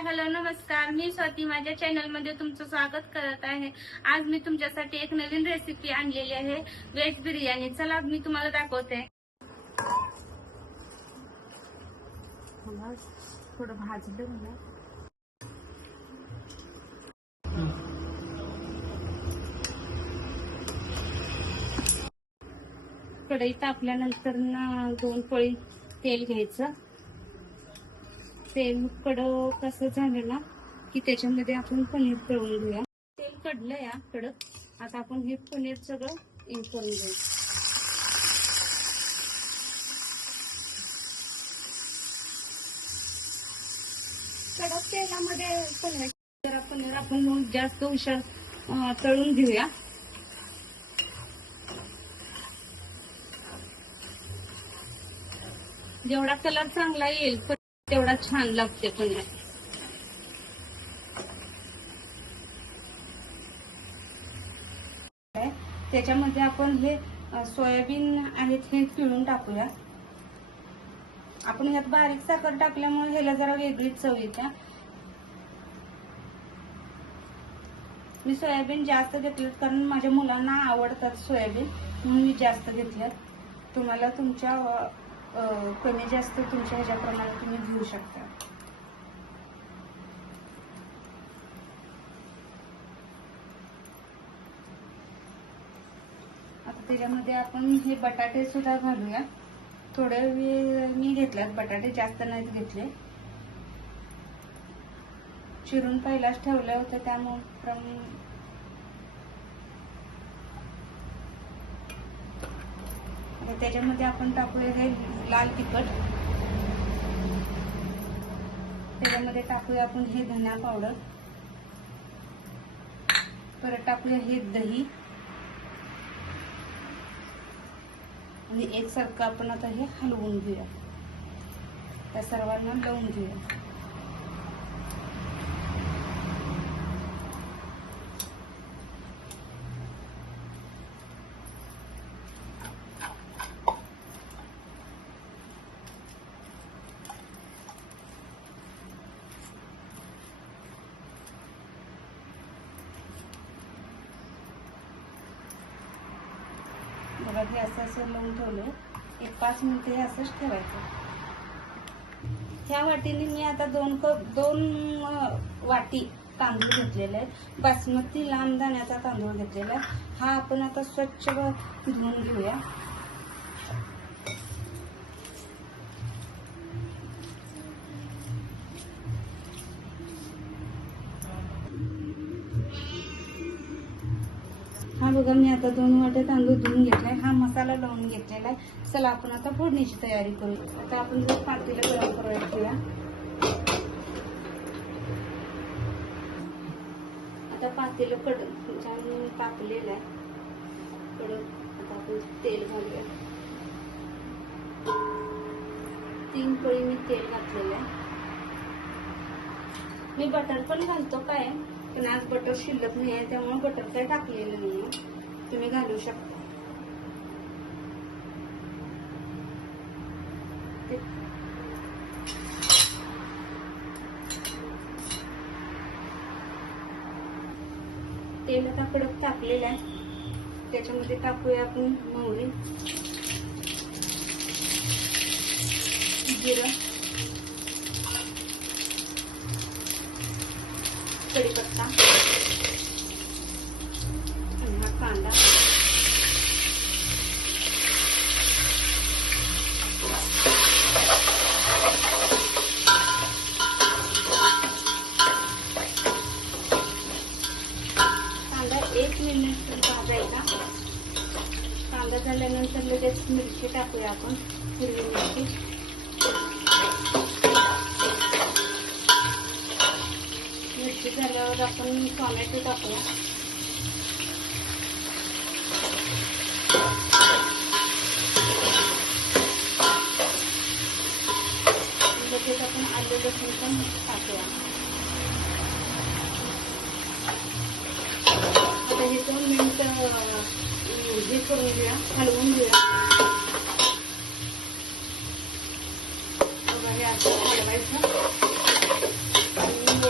Hello नमस्कार, मी स्वाती माझ्या channel मध्ये तुमचं स्वागत करत आहे। आज मी तुमच्यासाठी एक नवीन रेसिपी आणलेली आहे, व्हेज बिर्याणी। चला मी तुम्हाला दाखवते। थोडं भाजलं ना, कढई तापल्यानंतर ना 2 पळी तेल घ्यायचं। तेल कडक कसं झालं ना की त्याच्यामध्ये आपण पनीर तळून घेऊया। तेल कडलं या कडक, आता आपण हे पनीर सगळं हे करून घेऊ। कडक तेलामध्ये पनीर आपण जास्त उशीर तळून घेऊया। जेवढा कलर चांगला येईल तेवढा छान लागते पनीर। त्याच्यामध्ये आपण हे सोयाबीन आहेत हे पिळून टाकूया। आपण यात बारीक साखर टाकल्यामुळे ह्याला जरा वेगळीच चव येते। मी सोयाबीन जास्त घेतले कारण माझ्या मुलांना आवडतात सोयाबीन, म्हणून मी जास्त घेतल्यात। तुम्हाला तुमच्या कमी जास्त तुमच्या ह्याच्याप्रमाणे तुम्ही घेऊ शकता। आता त्याच्यामध्ये आपण हे बटाटे सुद्धा घालूया। थोडे मी घेतल्यात बटाटे, जास्त नाहीत घेतले। चिरून पहिलाच ठेवले होते त्यामुळे त्याच्यामध्ये आपण टाकूया हे लाल तिखट। त्याच्यामध्ये टाकूया आपण हे धना पावडर। परत टाकूया हे दही आणि एकसारखं आपण आता हे हलवून घेऊया। त्या सर्वांना लावून घेऊया। बघा हे असं लावून ठेवलं, एक 5 मिनिटे हे असंच ठेवायचं। ह्या वाटीने मी आता 2 वाटी तांदूळ घेतलेले आहे। बासमती लांब दाण्याचा तांदूळ घेतलेला आहे। हा आपण आता स्वच्छ धुवून घेऊया। हा बघा मी आता 2 वाट्या तांदूळ धुवून घेतलाय। हा मसाला लावून घेतलेला आहे। चला आपण आता फोडणीची तयारी करू। आता आपण पातेलं गरम करायला ठेवूया। आता पातेलं छान तापलेलं आहे कडक। आता आपण तेल घालूया। 3 पळी मी तेल घातलेलं आहे। मी बटर पण घालतो काय, पण आज बटर शिल्लक नाही आहे त्यामुळे बटर काय टाकलेलं नाही आहे, तुम्ही घालू शकता। तेल आता कडक टाकलेलं आहे। त्याच्यामध्ये टाकूया आपण मोहरी, जिरं, कढीपत्ता आणि हा कांदा। कांदा 1 मिनिट भाजायचा। कांदा झाल्यानंतर लगेच मिरची टाकूया आपण, हिरवी मिरची। मिरची झाल्यावर आपण टोमॅटो टाकूया। लगेच आपण आलं लसूण पण टाकूया। आता हे 2 मिनिटं हे करून घेऊया, हलवून घेऊया। बघा हे असं हलवायचं आणि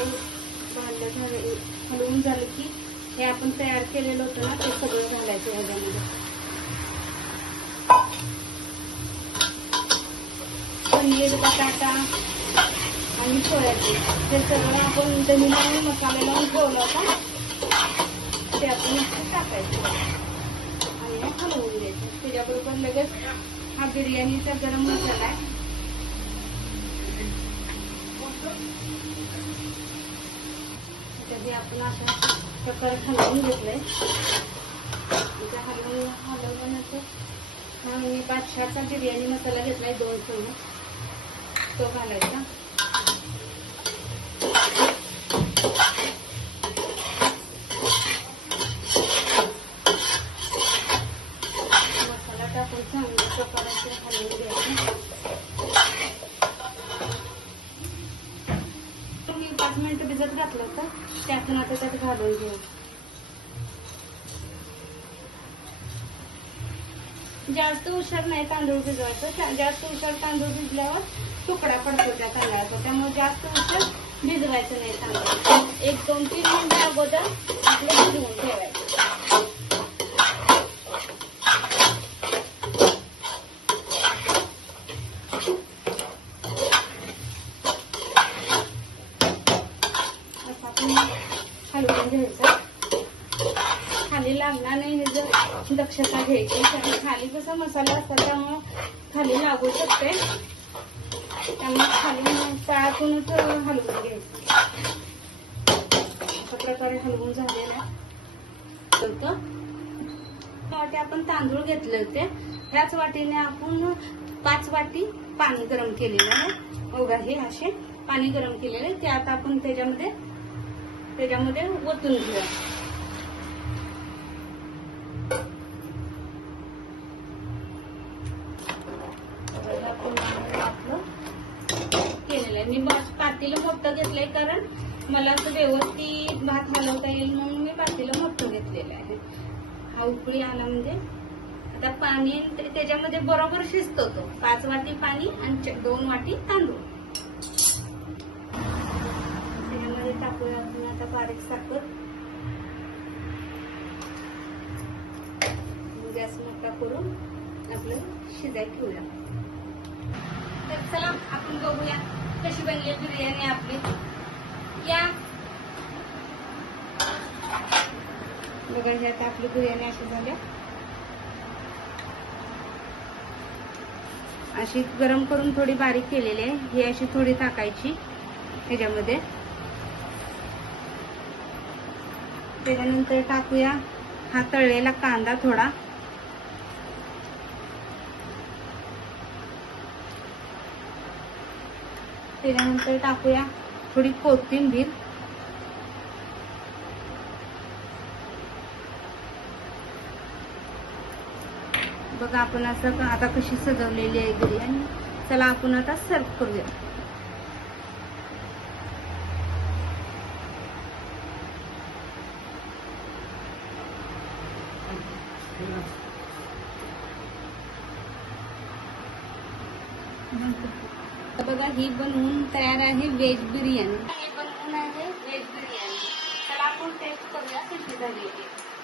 हे आपण तयार केलेलं होतं ना, ते सगळं घालायचं ह्याच्यामध्ये. पनीर, बटाटा आणि सोयाबीन हे सगळं आपण दही लावून मसाला लावून ठेवलं होता, ते आपण टाकायचं आणि हलवून द्यायचं. त्याच्याबरोबर लगेच हा बिर्याणीचा गरम मसाला आहे, त्याच्यात आपण अशा प्रकारे हलवून घेतलंय. हलवल्यानंतर हा मी बादशाहचा बिर्याणी मसाला घेतलाय 2 चमच, तो घालायचा. मसाला टाकून चांगल्या प्रकारे हलवून घ्यायचा. मी 5 मिनिटं भिजत घातलं होतं, त्यातून आता त्यात घालून घेऊ. जास्त उशीर नाही तांदूळ भिजवायचं. जास्त उशीर तांदूळ भिजल्यावर तुकडा पडतो त्या तांदळाचा, त्यामुळे जास्त उशीर भिजवायचं नाही तांदूळ. 1-2-3 मिनिटं अगोदर आपलं भिजवून ठेवायचं. असं आपण हलवून घ्यायचं. खाली लागणार नाही हे जर दक्षता घ्यायची. कारण खाली कसा मसाला असतात त्यामुळे खाली लागू शकते, त्यामुळे खाली तळातूनच हलवून घ्यायचं. अशा प्रकारे हलवून झालेलं होतं. वाटी आपण तांदूळ घेतले होते, ह्याच वाटीने आपण 5 वाटी पाणी गरम केलेलं आहे. बघा हे असे पाणी गरम केलेले, ते आता आपण त्याच्यामध्ये ओतून घेऊया. केलेलं आहे. मी पातेलं मोठं घेतलंय, कारण मला असं व्यवस्थित भात हलवता येईल म्हणून मी पातेलं मोठं घेतलेलं आहे. हा उकळी आला म्हणजे आता पाणी त्याच्यामध्ये बरोबर शिजतो तो. 5 वाटी पाणी आणि 2 वाटी तांदूळ. त्याच्यामध्ये टाकूया आपण आता बारीक साखर. गॅस मोठा करून आपलं शिजाय ठेवूया. तर चला आपण बघूया कशी बनली बिर्याणी आपली. या बघा, हे आता आपली बिर्याणी अशी झाली. अशी गरम करून थोडी बारीक केलेली आहे. ही अशी थोडी टाकायची ह्याच्यामध्ये. त्याच्यानंतर टाकूया हा तळलेला कांदा थोडा. त्याच्यानंतर टाकूया थोडी कोथिंबीर. बघा आपण असं आता कशी सजवलेली आहे बिर्याणी. चला आपण आता सर्व करूया. बघा ही बनवून तयार आहे व्हेज बिर्याणी. हे बनवून आहे व्हेज बिर्याणी. चला आपण टेस्ट करूया कशी झाली.